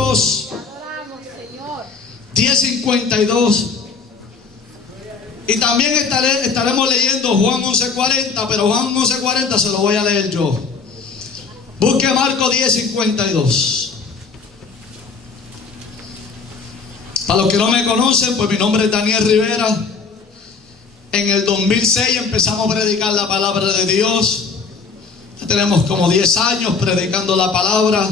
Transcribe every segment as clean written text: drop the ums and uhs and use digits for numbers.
Marcos 10:52. Y también estaremos leyendo Juan 11:40, pero Juan 11:40 se lo voy a leer yo. Busque Marcos 10:52. Para los que no me conocen, pues mi nombre es Daniel Rivera. En el 2006 empezamos a predicar la palabra de Dios. Ya tenemos como 10 años predicando la palabra.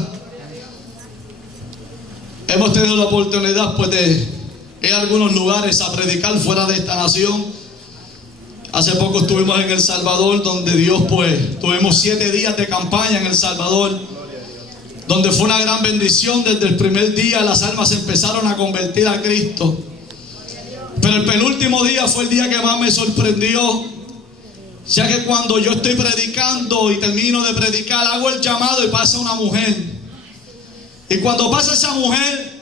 Hemos tenido la oportunidad pues de ir a algunos lugares a predicar fuera de esta nación. Hace poco estuvimos en El Salvador, donde Dios pues tuvimos 7 días de campaña en El Salvador, donde fue una gran bendición. Desde el primer día las almas se empezaron a convertir a Cristo. Pero el penúltimo día fue el día que más me sorprendió, ya que cuando yo estoy predicando y termino de predicar, hago el llamado y pasa una mujer. Y cuando pasa esa mujer,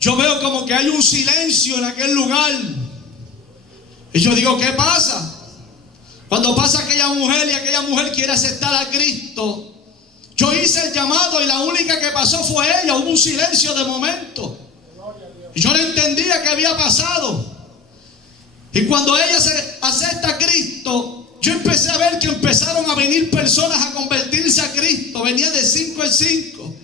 yo veo como que hay un silencio en aquel lugar. Y yo digo, ¿qué pasa? Cuando pasa aquella mujer y aquella mujer quiere aceptar a Cristo, yo hice el llamado y la única que pasó fue ella. Hubo un silencio de momento. Y yo no entendía qué había pasado. Y cuando ella se acepta a Cristo, yo empecé a ver que empezaron a venir personas a convertirse a Cristo. Venían de 5 en 5.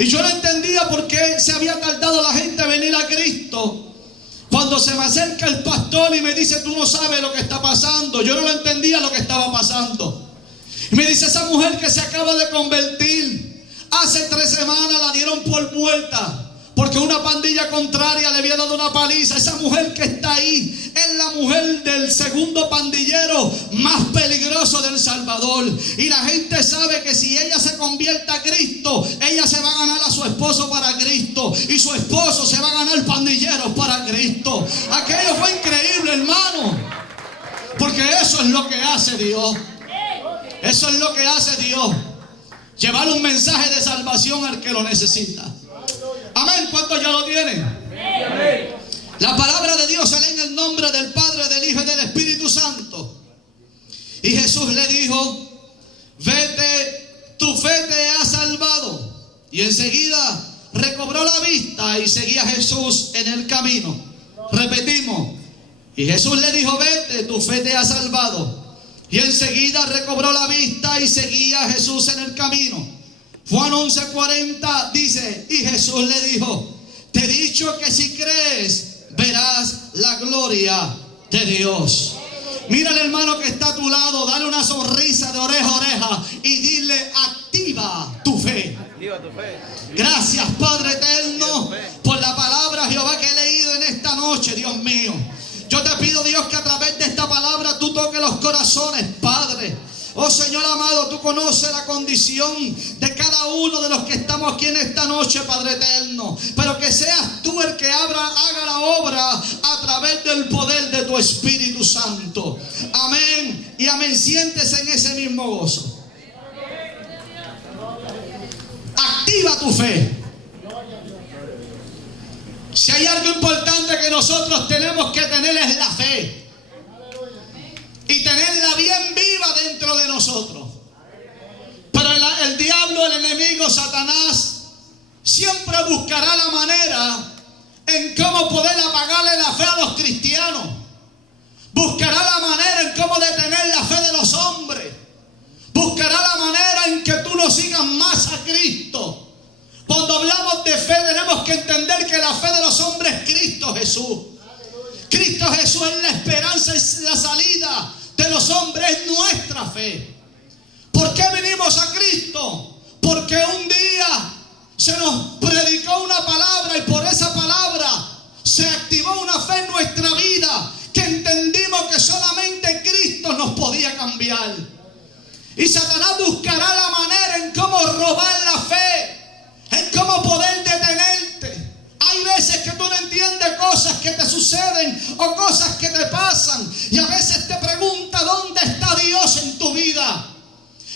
Y yo no entendía por qué se había tardado la gente a venir a Cristo. Cuando se me acerca el pastor y me dice, tú no sabes lo que está pasando. Yo no lo entendía lo que estaba pasando. Y me dice, esa mujer que se acaba de convertir, hace 3 semanas la dieron por muerta, porque una pandilla contraria le había dado una paliza. Esa mujer que está ahí es la mujer del segundo pandillero más peligroso de El Salvador. Y la gente sabe que si ella se convierte a Cristo, ella se va a ganar a su esposo para Cristo. Y su esposo se va a ganar pandilleros para Cristo. Aquello fue increíble, hermano. Porque eso es lo que hace Dios. Eso es lo que hace Dios. Llevar un mensaje de salvación al que lo necesita. Amén. ¿Cuántos ya lo tienen? Amén. La palabra de Dios se lee en el nombre del Padre, del Hijo y del Espíritu Santo. Y Jesús le dijo, vete, tu fe te ha salvado. Y enseguida recobró la vista y seguía a Jesús en el camino. Repetimos. Y Jesús le dijo, vete, tu fe te ha salvado. Y enseguida recobró la vista y seguía a Jesús en el camino. Juan 11:40 dice, y Jesús le dijo, te he dicho que si crees, verás la gloria de Dios. Mira al hermano que está a tu lado, dale una sonrisa de oreja a oreja y dile, activa tu fe. Gracias, Padre eterno, por la palabra, Jehová, que he leído en esta noche, Dios mío. Yo te pido, Dios, que a través de esta palabra tú toques los corazones, Padre. Oh Señor amado, tú conoces la condición de cada uno de los que estamos aquí en esta noche, Padre eterno. Pero que seas tú el que haga la obra a través del poder de tu Espíritu Santo. Amén y amén. Siéntese en ese mismo gozo. Activa tu fe. Si hay algo importante que nosotros tenemos que tener es la fe. Y tenerla bien viva dentro de nosotros. Pero el diablo, el enemigo, Satanás, siempre buscará la manera en cómo poder apagarle la fe a los cristianos. Buscará la manera en cómo detener la fe de los hombres. Buscará la manera en que tú no sigas más a Cristo. Cuando hablamos de fe tenemos que entender que la fe de los hombres es Cristo Jesús. Cristo Jesús es la esperanza, es la salida de los hombres, es nuestra fe. ¿Por qué vinimos a Cristo? Porque un día se nos predicó una palabra y por esa palabra se activó una fe en nuestra vida, que entendimos que solamente Cristo nos podía cambiar. Y Satanás buscará la manera en cómo robar la fe, en cómo poder detenerte. Hay veces que tú no entiendes cosas que te suceden o cosas que te pasan. Y a veces te preguntas, ¿dónde está Dios en tu vida?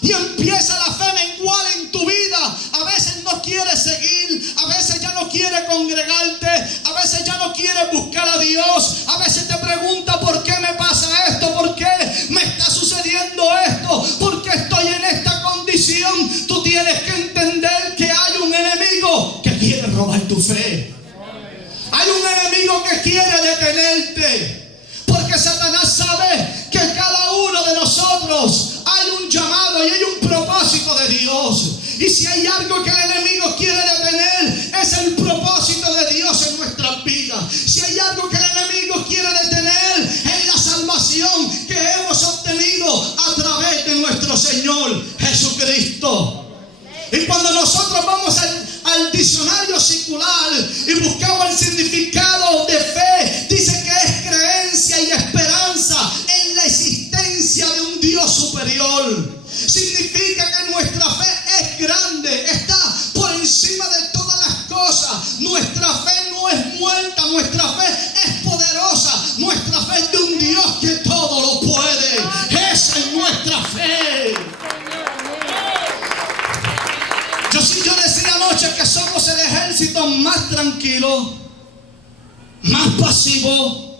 Y empieza la fe mengual en tu vida. A veces no quieres seguir, a veces ya no quieres congregarte, a veces ya no quieres buscar a Dios. A veces te preguntas, ¿por qué me pasa esto? ¿Por qué me está sucediendo esto? ¿Por qué estoy en esta condición? Tú tienes que entender que hay un enemigo que quiere robar tu fe. Hay un enemigo que quiere detenerte, porque Satanás sabe que en cada uno de nosotros hay un llamado y hay un propósito de Dios. Y si hay algo que el enemigo quiere detener, es el propósito de Dios en nuestras vidas. Si hay algo que el enemigo quiere detener, es la salvación que hemos obtenido a través de nuestro Señor Jesucristo. Y cuando nosotros vamos al diccionario secular y buscamos el significado de fe, dice que es creencia y esperanza en la existencia de un Dios superior. Significa que nuestra fe es grande, está por encima de todas las cosas. Nuestra fe no es muerta, nuestra fe es poderosa. Nuestra fe es de un Dios que todo lo puede. Esa es nuestra fe. Yo decía anoche que somos el ejército más tranquilo, más pasivo,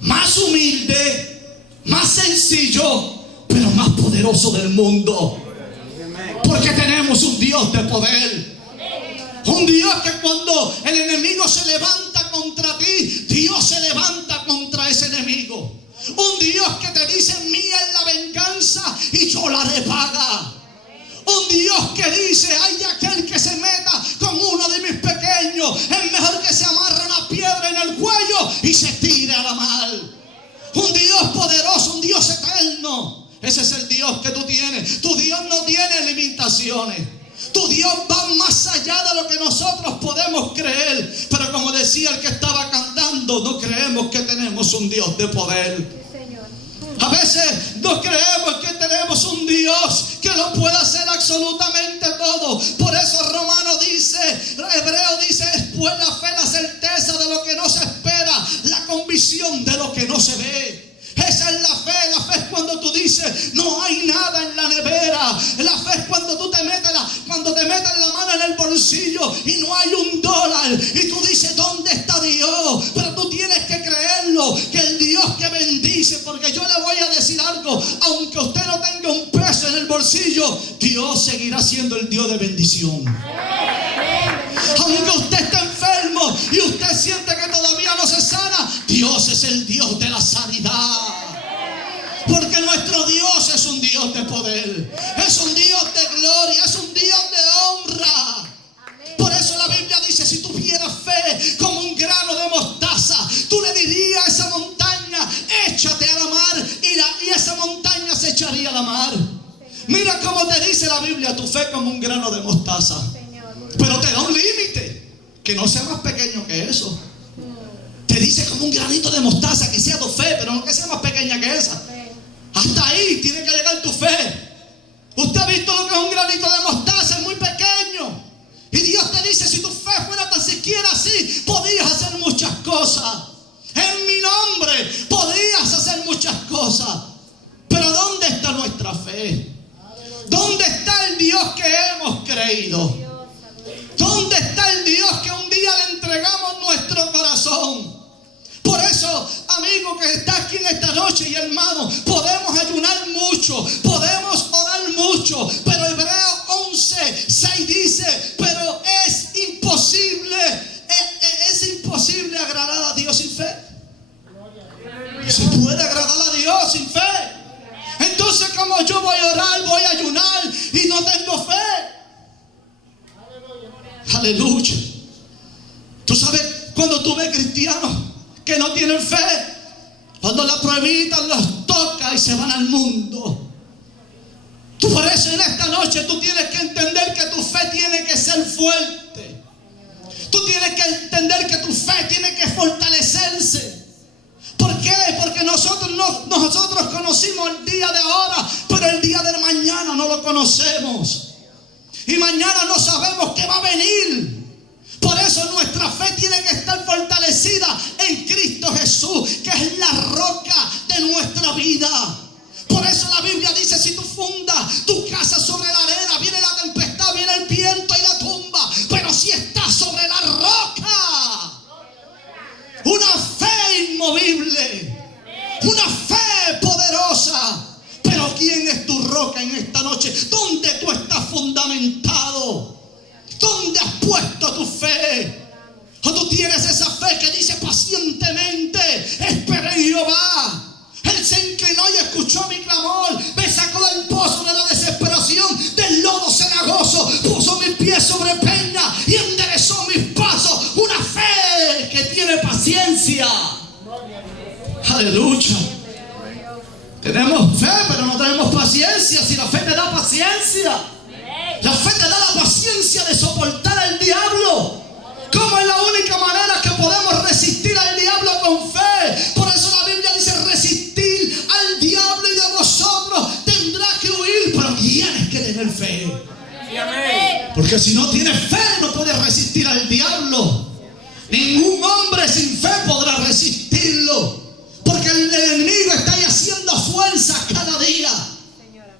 más humilde, más sencillo, pero más poderoso del mundo. Porque tenemos un Dios de poder. Un Dios que cuando el enemigo se levanta contra ti, Dios se levanta contra ese enemigo. Un Dios que te dice: mía es la venganza y yo la repaga. Un Dios que dice: ay de aquel que se meta con uno de mis pequeños, es mejor que se amarre una piedra en el cuello y se tire a la mar. Un Dios poderoso, un Dios eterno. Ese es el Dios que tú tienes. Tu Dios no tiene limitaciones. Tu Dios va más allá de lo que nosotros podemos creer. Pero como decía el que estaba cantando, no creemos que tenemos un Dios de poder. A veces no creemos que tenemos un Dios que lo puede hacer absolutamente todo. Por eso Romano dice, Hebreo dice: es pues la fe, la certeza de lo que no se espera, la convicción de lo que no se ve. Esa es la fe. La fe es cuando tú dices: no hay nada en la nevera. La fe es cuando tú te metes la mano en el bolsillo y no hay $1. Y tú dices: ¿dónde está Dios? Pero tú tienes que creerlo, que el Dios que bendice. Porque yo le voy a decir algo: aunque usted no tenga un peso en el bolsillo, Dios seguirá siendo el Dios de bendición. Aunque usted esté enfermo y usted siente que todavía no se sana, Dios es el Dios de la sanidad. Porque nuestro Dios es un Dios de poder, es un Dios de gloria, es un Dios de honra. Por eso la Biblia dice: si tuvieras fe como un grano de mostaza, tú le dirías a esa montaña: échate a la mar, y esa montaña se echaría a la mar. Mira cómo te dice la Biblia: tu fe como un grano de mostaza. Pero te da un límite, que no sea más pequeño que eso. Te dice como un granito de mostaza, que sea tu fe, pero no que sea más pequeña que esa. Hasta ahí tiene que llegar tu fe. Usted ha visto lo que es un granito de mostaza, es muy pequeño. Y Dios te dice: si tu fe fuera tan siquiera así, podías hacer muchas cosas. En mi nombre podías hacer muchas cosas. Pero ¿dónde está nuestra fe? ¿Dónde está el Dios que hemos creído? ¿Dónde está el Dios que un día le entregamos nuestro corazón? Por eso, amigo que está aquí en esta noche y hermano, podemos ayunar mucho, podemos orar mucho, pero Hebreos 11:6 dice: pero es imposible agradar a Dios sin fe. No se puede agradar a Dios sin fe. Entonces, ¿cómo yo voy a orar, voy a ayunar y no tengo fe? Aleluya. Tú sabes, cuando tú ves cristianos que no tienen fe, cuando la pruebita los toca y se van al mundo. Tú por eso en esta noche tú tienes que entender que tu fe tiene que ser fuerte. Tú tienes que entender que tu fe tiene que fortalecerse. ¿Por qué? Porque nosotros conocimos el día de ahora, pero el día de mañana no lo conocemos. Y mañana no sabemos qué va a venir. Por eso nuestra fe tiene que estar fortalecida en Cristo Jesús, que es la roca de nuestra vida. Por eso la Biblia dice: si tú fundas tu casa sobre la arena, viene la tempestad, viene el viento y la tumba. Pero si estás sobre la roca, una fe inmovible, una fe poderosa. Pero ¿quién es tu roca en esta noche? ¿Dónde tú estás fundamentado? ¿Dónde has puesto tu fe? ¿O tú tienes esa fe que dice pacientemente, esperé en Jehová? Él se inclinó y escuchó mi clamor, me sacó del pozo de la desesperación, del lodo cenagoso, puso mis pies sobre peña y enderezó mis pasos. Una fe que tiene paciencia. Aleluya. Tenemos fe, pero no tenemos paciencia. Si la fe te da paciencia, la fe te da la paciencia de soportar al diablo. ¿Cómo es la única manera que podemos resistir al diablo? Con fe. Por eso la Biblia dice: resistir al diablo y de vosotros tendrá que huir. Pero tienes que tener fe. Porque si no tienes fe, no puedes resistir al diablo. Ningún hombre sin fe podrá resistirlo. Porque el enemigo está ahí haciendo fuerza cada día.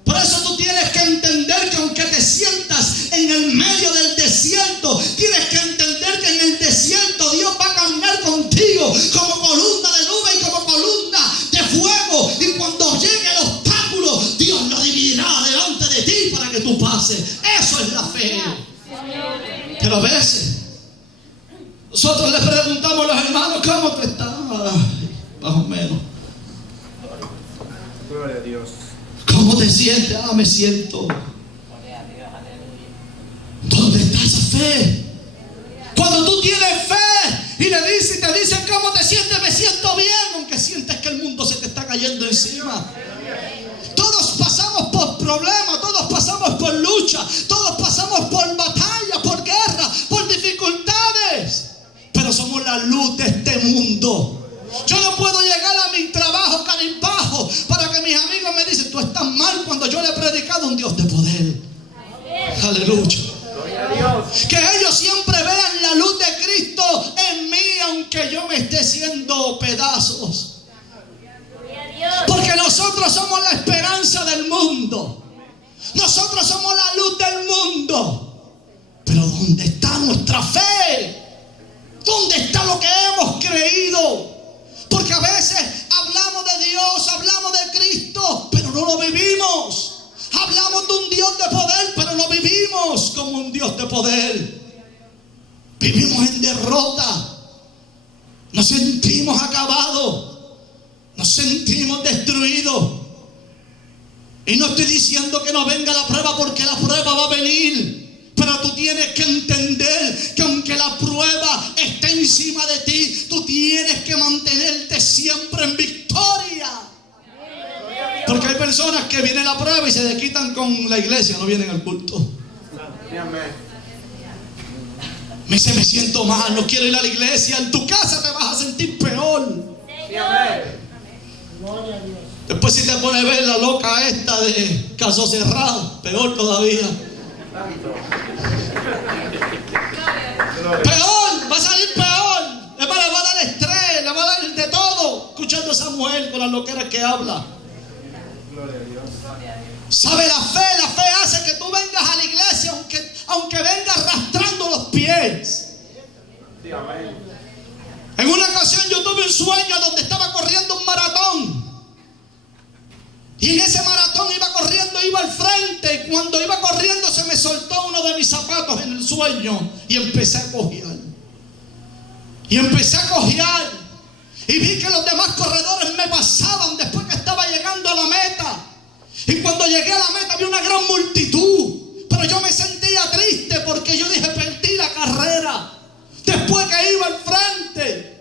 Por eso tú tienes que entender que aunque te sientas en el medio del desierto, tienes que entender que en el desierto Dios va a caminar contigo como columna de nube y como columna de fuego. Y cuando llegue el obstáculo, Dios lo dividirá delante de ti para que tú pases. Eso es la fe. Pero a veces nosotros le preguntamos a los hermanos: ¿cómo tú estás? Más o menos. Gloria a Dios. ¿Cómo te sientes? Me siento. ¿Dónde está esa fe? Cuando tú tienes fe y te dicen ¿cómo te sientes? Me siento bien, aunque sientes que el mundo se te está cayendo encima. Todos pasamos por problemas, todos pasamos por lucha, todos pasamos por batalla, por guerra, por dificultades. Pero somos la luz de este mundo. Yo no puedo llegar a mi trabajo cabizbajo para que mis amigos me dicen: tú estás mal, cuando yo le he predicado a un Dios de poder. Aleluya. Que ellos siempre vean la luz de Cristo en mí, aunque yo me esté haciendo pedazos. Porque nosotros somos la esperanza del mundo. Nosotros somos la luz del mundo. Pero ¿dónde está nuestra fe? ¿Dónde está lo que hemos creído? Porque a veces hablamos de Dios, hablamos de Cristo, pero no lo vivimos. Hablamos de un Dios de poder, pero no vivimos como un Dios de poder. Vivimos en derrota. Nos sentimos acabados. Nos sentimos destruidos. Y no estoy diciendo que no venga la prueba, porque la prueba va a venir. Pero tú tienes que entender que aunque la prueba esté encima de ti, tú tienes que mantenerte siempre en victoria. Porque hay personas que vienen la prueba y se desquitan con la iglesia, no vienen al culto. Me dice: me siento mal, no quiero ir a la iglesia. En tu casa te vas a sentir peor. Después si te pones a ver la loca esta de caso cerrado, peor todavía. Peor, va a salir peor. Le va a dar estrés, le va a dar de todo, escuchando a esa mujer con las loqueras que habla. ¿Sabe? La fe hace que tú vengas a la iglesia aunque vengas arrastrando los pies. En una ocasión yo tuve un sueño donde estaba corriendo un maratón. Y en ese maratón iba corriendo, iba al frente. Y cuando iba corriendo se me soltó uno de mis zapatos en el sueño. Y empecé a cojear. Y vi que los demás corredores me pasaban después que estaba llegando a la meta. Y cuando llegué a la meta vi una gran multitud. Pero yo me sentía triste porque yo dije: perdí la carrera. Después que iba al frente.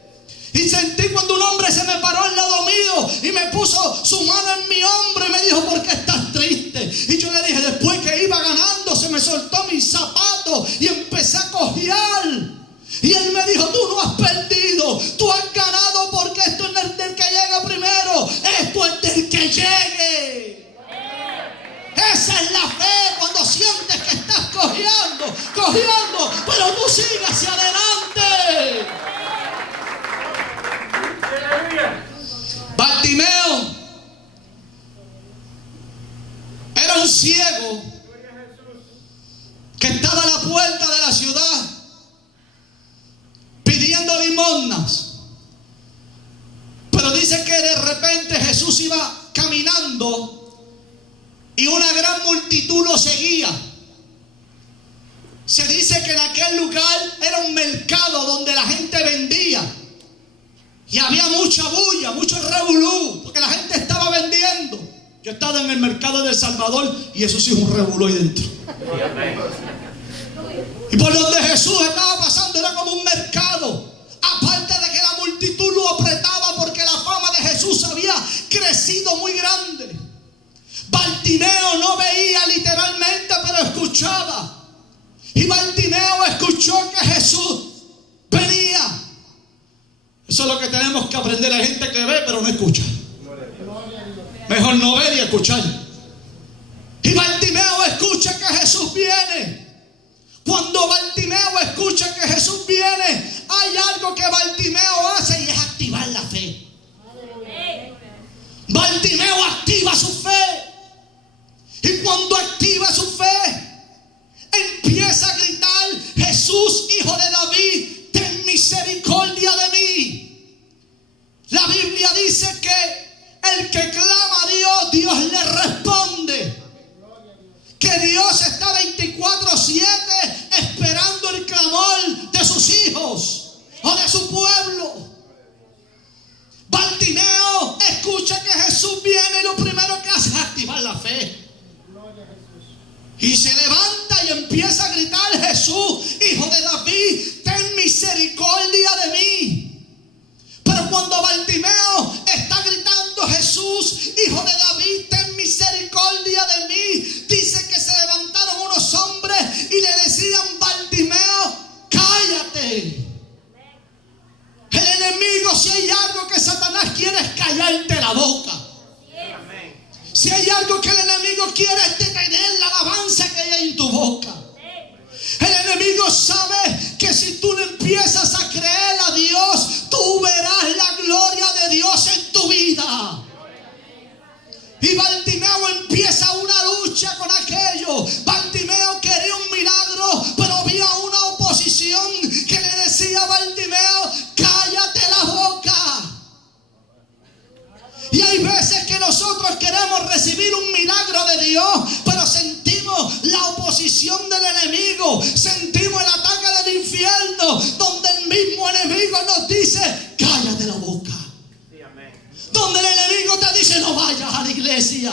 Y sentí cuando un hombre se me paró al lado mío y me puso su mano en mi hombro y me dijo: ¿por qué estás triste? Y yo le dije: después que iba ganando se me soltó mis zapatos y empecé a cojear. Y él me dijo: tú no has perdido, tú has ganado, porque esto no es del que llega primero, esto es del que llegue. Esa es la fe, cuando sientes que estás cojeando, pero tú sigues hacia adelante. Bartimeo era un ciego que estaba a la puerta de la ciudad pidiendo limosnas. Pero dice que de repente Jesús iba caminando y una gran multitud lo seguía. Se dice que en aquel lugar era un mercado donde la gente vendía. Y había mucha bulla, mucho revolú, porque la gente estaba vendiendo. Yo he estado en el mercado de El Salvador y eso sí es un revolú ahí dentro. Y por donde Jesús estaba pasando era como un mercado. Aparte de que la multitud lo apretaba porque la fama de Jesús había crecido muy grande. Bartimeo no veía literalmente, pero escuchaba. Y Bartimeo escuchó que Jesús venía. Eso es lo que tenemos que aprender. Hay gente que ve pero no escucha. Mejor no ver y escuchar. Y Bartimeo escucha que Jesús viene. Cuando Bartimeo escucha que Jesús viene, hay algo que Bartimeo hace y es activar la fe. Bartimeo activa su fe. Y cuando activa su fe, empieza a gritar: Jesús, hijo de David, ten misericordia de mí. La Biblia dice que el que clama a Dios, Dios le responde. Que Dios está 24/7 esperando el clamor de sus hijos o de su pueblo. Bartimeo escucha que Jesús viene y lo primero que hace es activar la fe. Y se levanta y empieza a gritar: Jesús, hijo de David, ten misericordia de mí. Pero cuando Bartimeo está gritando: Jesús, hijo de David, ten misericordia de mí, dice que se levantaron unos hombres y le decían: Bartimeo, cállate. El enemigo, si hay algo que Satanás quiere, es callarte la boca. Si hay algo que el enemigo quiere, es detener la alabanza que hay en tu boca. El enemigo sabe que si tú le empiezas a creer a Dios, tú verás la gloria de Dios en tu vida. Y Bartimeo empieza una lucha con aquello. Bartimeo quería un milagro, pero había una oposición que le decía a Bartimeo: cállate la boca. Y hay veces que nosotros queremos recibir un milagro de Dios, pero sentimos la oposición del enemigo, sentimos el ataque del infierno, donde el mismo enemigo nos dice: cállate la boca. Donde el enemigo te dice: no vayas a la iglesia.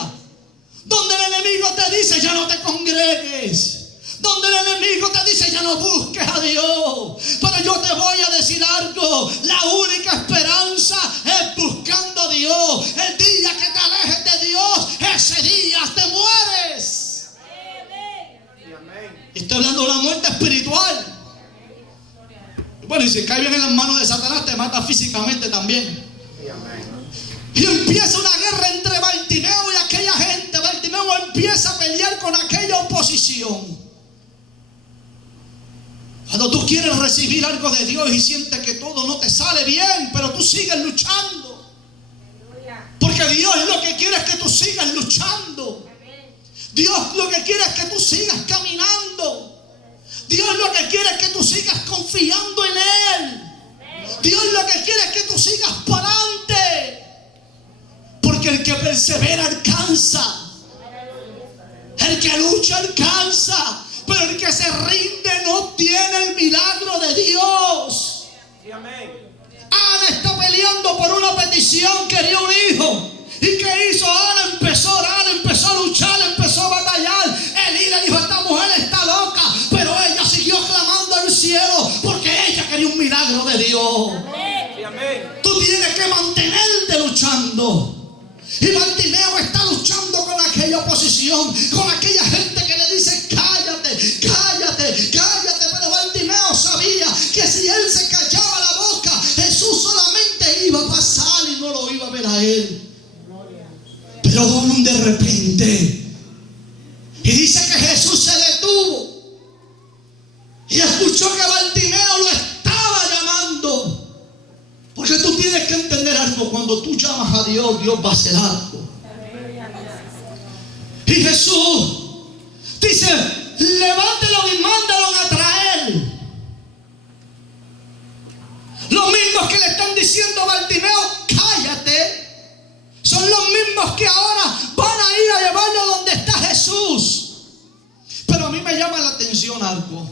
Donde el enemigo te dice: ya no te congregues. Donde el enemigo te dice: ya no busques a Dios. Pero yo te voy a decir algo: la única esperanza es buscando a Dios. El día que te alejes de Dios, ese día te mueres. Y estoy hablando de una muerte espiritual. Bueno, y si cae bien en las manos de Satanás, te mata físicamente también. Y empieza una guerra entre Bartimeo y aquella gente. Bartimeo empieza a pelear con aquella oposición. Cuando tú quieres recibir algo de Dios y sientes que todo no te sale bien, pero tú sigues luchando. Porque Dios lo que quiere es que tú sigas luchando. Dios lo que quiere es que tú sigas caminando. Dios lo que quiere es que tú sigas confiando en Él. Dios lo que quiere es que tú sigas para adelante. Porque el que persevera alcanza. El que lucha alcanza. Pero el que se rinde no tiene el milagro de Dios. Ana está peleando por una petición, quería un hijo. ¿Y qué hizo Ana? Empezó a orar, empezó a luchar, empezó a batallar. Elí le dijo: esta mujer está loca. Pero ella siguió clamando al cielo porque ella quería un milagro de Dios. Tú tienes que mantenerte luchando. Y Bartimeo está luchando con aquella oposición, con aquella gente que le dice: cállate, cállate, cállate. Pero Bartimeo sabía que si él se callaba la boca, Jesús solamente iba a pasar y no lo iba a ver a él. Pero de repente, y dice que Jesús se detuvo y escuchó que Bartimeo lo estaba llamando. Porque tú tienes que entender algo: cuando tú llamas a Dios, Dios va a hacer algo. Y Jesús dice: levántelo y mándalo a traer. Los mismos que le están diciendo a Bartimeo: cállate, son los mismos que ahora van a ir a llevarlo donde está Jesús. Pero a mí me llama la atención algo.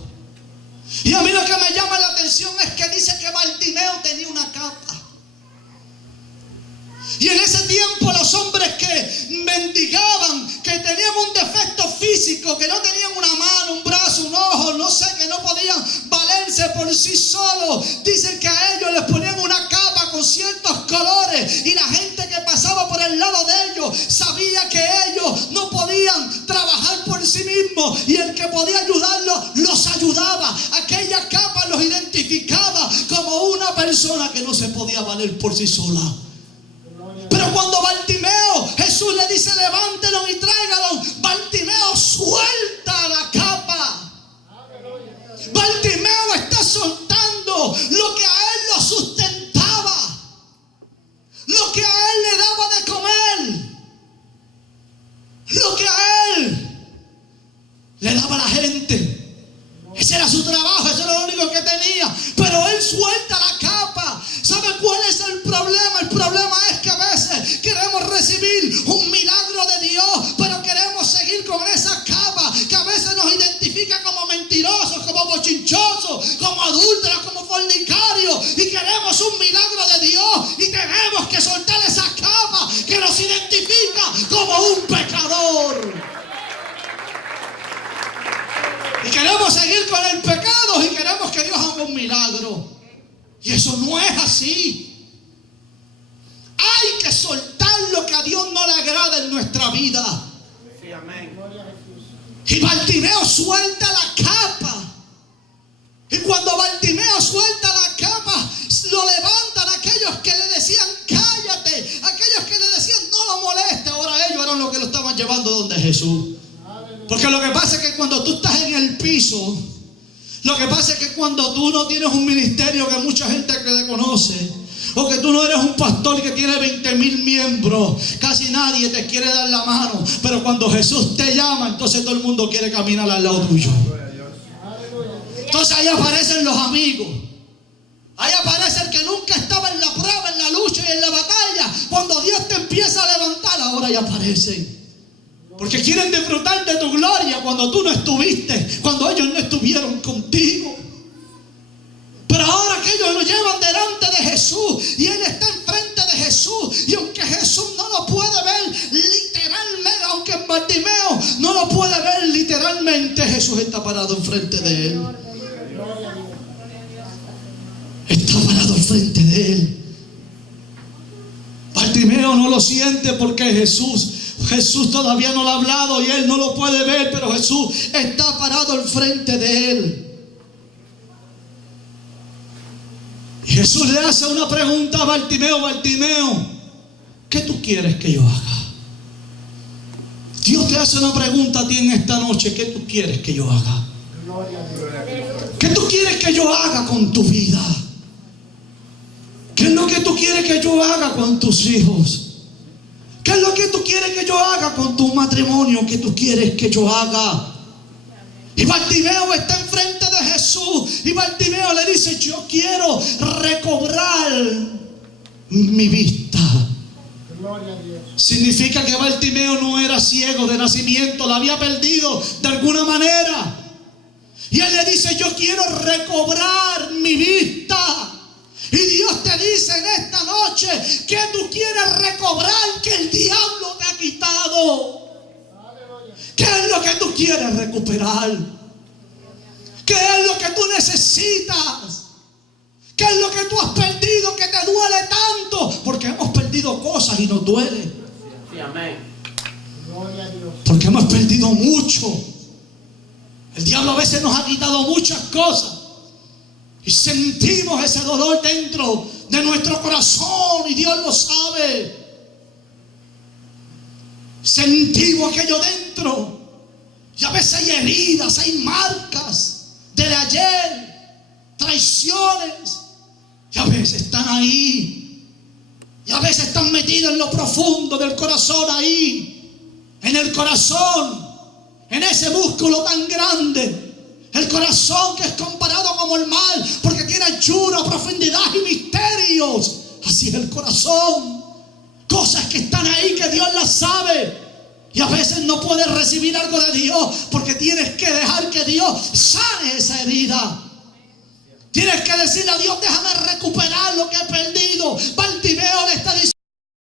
Y a mí lo que me llama la atención es que dice que Bartimeo tenía una capa. Y en ese tiempo los hombres que mendigaban, que tenían un defecto físico, que no tenían una mano, un brazo, un ojo, no sé, que no podían valerse por sí solos, dicen que a ellos les ponían una capa con ciertos colores, y la gente que pasaba por el lado de ellos sabía que ellos no podían trabajar por sí mismos, y el que podía ayudarlos los ayudaba. Aquella capa los identificaba como una persona que no se podía valer por sí sola. Pero cuando Bartimeo, Jesús le dice levántelo y tráigalo, Bartimeo suelta la capa. Bartimeo está soltando lo que a él lo sustentaba, lo que a él le daba de comer, lo que a él le daba a la gente. Ese era su trabajo, eso era lo único que tenía. Pero él suelta la capa. ¿Sabe cuál es el problema? El problema es que a veces queremos recibir un milagro de Dios, pero queremos seguir con esa capa que a veces nos identifica como mentirosos, como bochinchosos, como adúlteros, como fornicarios, y queremos un milagro de Dios, y tenemos que soltar esa capa que nos identifica como un pecador. Y queremos seguir con el pecado y queremos que Dios haga un milagro. Y eso no es así. Hay que soltar lo que a Dios no le agrada en nuestra vida. Sí, amén. Y Bartimeo suelta la capa. Y cuando Bartimeo suelta la capa, lo levantan aquellos que le decían cállate, aquellos que le decían no lo moleste. Ahora ellos eran los que lo estaban llevando donde Jesús. Porque lo que pasa es que cuando tú estás en el piso, lo que pasa es que cuando tú no tienes un ministerio que mucha gente que te conoce, o que tú no eres un pastor que tiene 20,000 miembros, casi nadie te quiere dar la mano. Pero cuando Jesús te llama, entonces todo el mundo quiere caminar al lado tuyo. Entonces ahí aparecen los amigos. Ahí aparece el que nunca estaba en la prueba, en la lucha y en la batalla. Cuando Dios te empieza a levantar, ahora ya aparecen. Porque quieren disfrutar de tu gloria cuando tú no estuviste, cuando ellos no estuvieron contigo. Pero ahora que ellos lo llevan delante de Jesús y Él está enfrente de Jesús, y aunque Jesús no lo puede ver literalmente, aunque en Bartimeo no lo puede ver literalmente, Jesús está parado enfrente de Él. Está parado enfrente de Él. Bartimeo no lo siente porque Jesús todavía no lo ha hablado y él no lo puede ver, pero Jesús está parado al frente de él. Y Jesús le hace una pregunta a Bartimeo: Bartimeo, ¿qué tú quieres que yo haga? Dios te hace una pregunta a ti en esta noche: ¿qué tú quieres que yo haga? ¿Qué tú quieres que yo haga con tu vida? ¿Qué es lo que tú quieres que yo haga con tus hijos? ¿Qué es lo que tú quieres que yo haga con tu matrimonio? ¿Qué tú quieres que yo haga? Y Bartimeo está enfrente de Jesús. Y Bartimeo le dice: yo quiero recobrar mi vista. Gloria a Dios. Significa que Bartimeo no era ciego de nacimiento, la había perdido de alguna manera. Y él le dice: yo quiero recobrar mi vista. Y Dios te dice en esta noche: que tú quieres recobrar que el diablo te ha quitado. ¿Qué es lo que tú quieres recuperar? ¿Qué es lo que tú necesitas? ¿Qué es lo que tú has perdido que te duele tanto? Porque hemos perdido cosas y nos duele. Sí, amén. Gloria a Dios. Porque hemos perdido mucho. El diablo a veces nos ha quitado muchas cosas. Y sentimos ese dolor dentro de nuestro corazón, y Dios lo sabe. Sentimos aquello dentro. Y a veces hay heridas, hay marcas de ayer, traiciones. Y a veces están ahí. Y a veces están metidos en lo profundo del corazón ahí. En el corazón, en ese músculo tan grande. El corazón que es comparado como el mar, porque tiene anchura, profundidad y misterios. Así es el corazón. Cosas que están ahí que Dios las sabe. Y a veces no puedes recibir algo de Dios porque tienes que dejar que Dios sane esa herida. Tienes que decirle a Dios, déjame recuperar lo que he perdido. Bartimeo le está diciendo